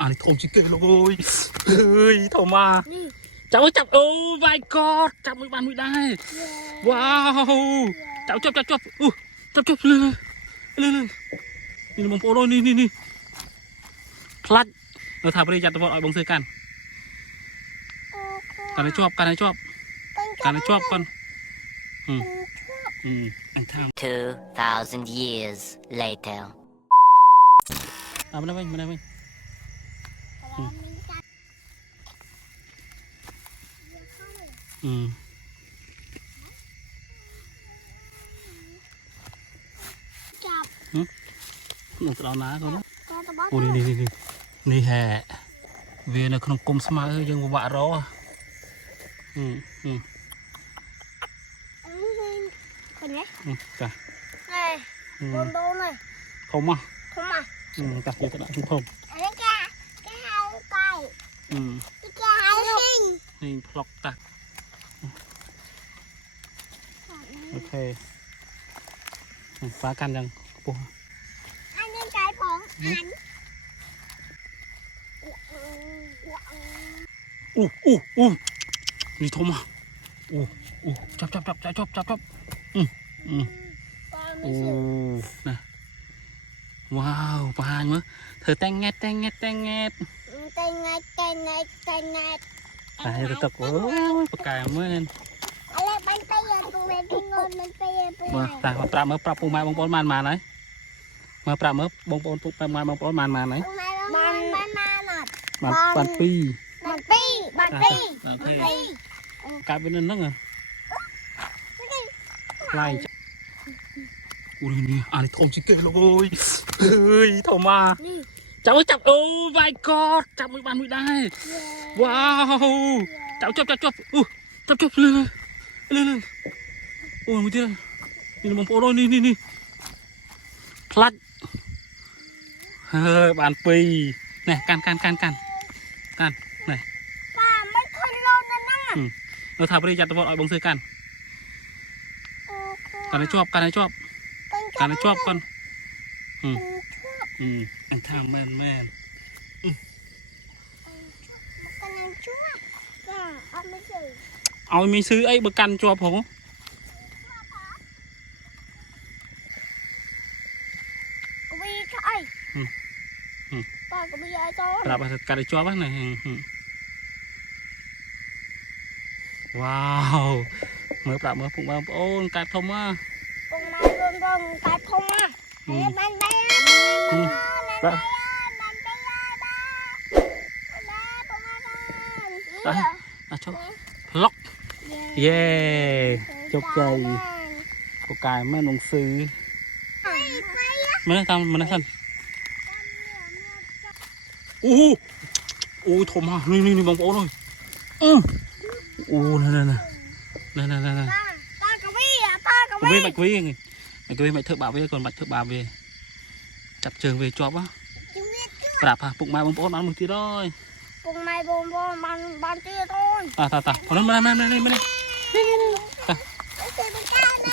อันนี้ทมชิเกลเลยเฮ้ยโทมาจับจับโอ้ my god จับมือมันไม่ได้ว้าวจับจับจับเลยนี่มองโปรนี่พลัดเราทำไปจับตัวอ่อยบงเสือกันให้ชอบกันก่อนอันทำ 2,000 years later มาได้ไหมจับเราหนาเขานะโอ้นี่แห่เวียนขนมกลมสมายังบวะรอเห็นไหมจ้ะโดนเลยเขามาตัดอยู่ตลาดทุ่งทมอันนี้แกหายไปแกหายจริงนี่พลอกตัดโอเคฟ้ากันยังปูอันนี้ใจผมอันนี่โทมาจับนะว้าวปลาเมื่อเธอแต่งเง็ดตายตะตกโอ้ยปลากายเมื่อนั้นอะไรมันไปยังตัวเองกินเงินมันไปยังตัวมาแต่มาปราบเมื่อปรับปูไม้บงปอนมันมาไหนมาปราบเมื่อบงปอนปูไม้บงปอนมันมาไหนมันปีกลายเป็นนั่นนั่งอ่ะไล่อุ้ยนี่อันนี้ทมชิเกลเลยเฮ้ยโทมาจับโอ้ my god จับมือมันไม่ได้ว้าวจับจับเลยโอ้ยมือเดียวนี่มองโปรนี่พลัดเฮ้ยบานปีนี่กันนี่ป้ามันคนโลนั่นน่ะเราทำไปจัดตัวอ่อยบงเสือกันให้ชอบก่อนอันทางแม่กำลังชั่วเอามีซื้อไอ้เบอร์กันจวบผมก็ไม่ใช่ป้าก็ไม่ใช่ต้นปรับการจวบบ้างหน่อยว้าวเมื่อปรับเมื่อพุ่งมาโอ้ยกายทมมาปุ่งมาโดนกายทมมามันไปชอบล็อกเย่จบใจปกายแม่ลงซื้อไม่ได้ทำมันได้สั้นโอ้โทมานี่บางโป้เลยโอ้นั่นป้ากวิ่งไม่เถอะบ่าวเว้ยก่อนบัดเถอะบ่าวเว้ยจับเชิงเว้ยจอบวะปราบปลุกไม้บางโป้มันมึงตีได้ปุ่งไม้บอมมันตีต้นตาเพราะนั้นมานี่ตา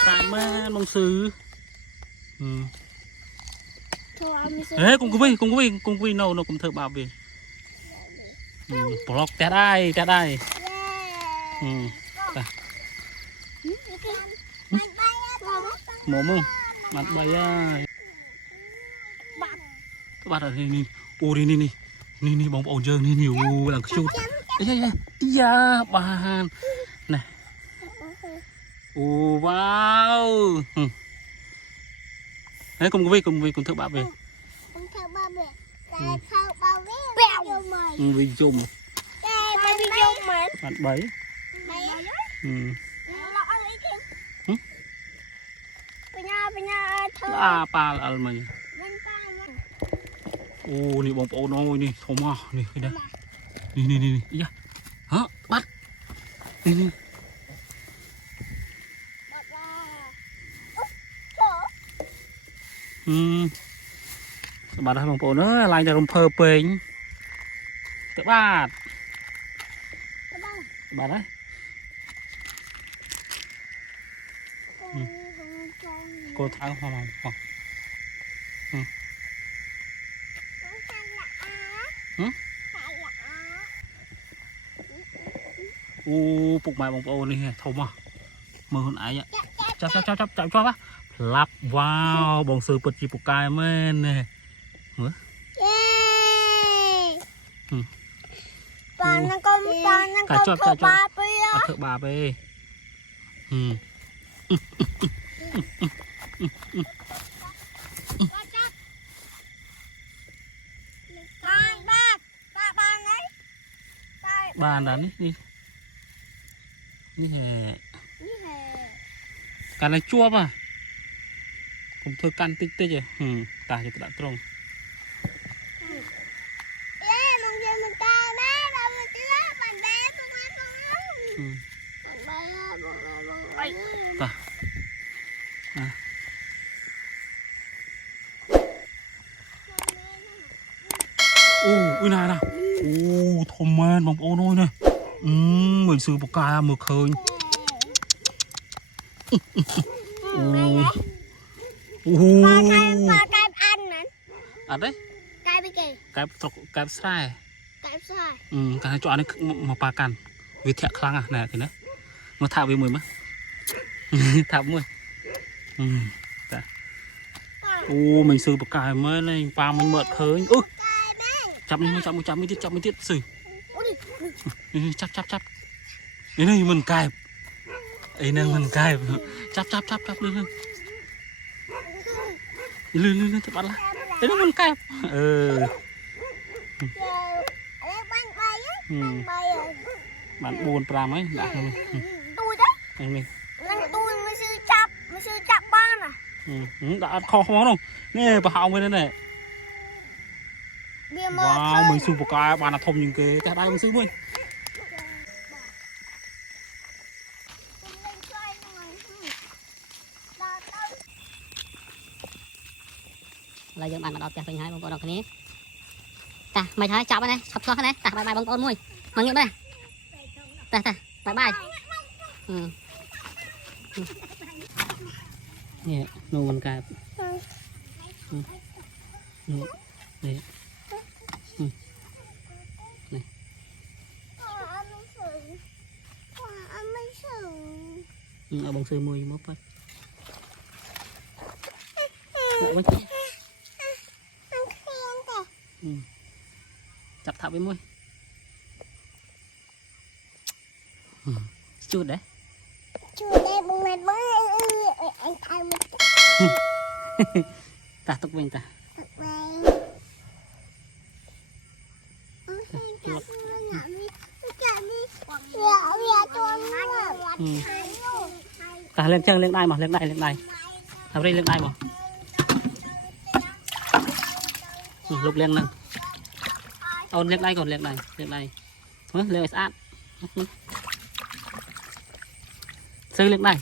ตายแม่ลงซื้อเฮ้ยกุ้งวิ่งโน่กุ้งเถอะบ่าวเว้ยปลอกแต่ได้หมูมึงมัดใบย่ายบาดอะไรนี่โอ้นี่บองโอนเจอนี่โอ้หลังชุดยาบานนี่โอ้ว้าวเฮ้ยกุ้งเถอะบ่าวเว้ยวิ่งจุ่มมัดใบปลาอะไรมาเนี่ยโอ้นี่บองโอนโอ้ยนี่โทมานี่คือได้นี่ยะฮะบัดนี่บัดให้บองโอนเนอะลายจะรำเพอเป่งตะบาดđấy cô tháo hoa màu โอ้ปลุกใหม่บองโอนี่โทมามือคนไอ้อะจับปะรับว้าวบองซื้อปจีปกายแม่เนี่ยเหรอ ปานนั่งก็เถอะบาไปอ่ะ เถอะบาไปบ้านด้านนี่แหละการอะไรจั่วป่ะผมเธอกันติ๊กเลยตาจะกระดาษตรงตาอุ้ยนายนะทอมแมนบองโอ้น้อยเนี่ยเหมือนซื้อปากกาเมื่อคืนปลาไก่อันนั้น อันđấy ไก่ไปเก๋ cái sai ไก่ใส่ cái chỗ này mà pa can vì thẹn khăng à nè thì đấy mà thả về mười mà thả mười mình sử bậc cài mới này pa mình mượt khơi chậm đi tiết sử chắp đây mình cài ấy nè mình cài chắp lên chắp bắt lại đấy nó mình cài bạn buồn pram ấy đã tôi đấy mình tôi mới sư chắp ba nè đã kho không đâu nè bà hao bên đây này wow mình sụp cái bạn là thông những cái đây mình sư mình là dân bạn đọc chặt phần hai bông đọc cái này ta mày thấy chọc này sắp xóa này ta bye bye bông ôn mui mang nhựa đây ta bye bye nè nô mình cài đây ở bông sơi môi mốt phát chặt thảo với môi chút đấy bông mệt mới anh thay một ta tục mình ta ta lên chân lên đây mà lên đây thảo đây lên đây mà lúc lên nè ôn lên đây còn lên đây lên sát xây lên đây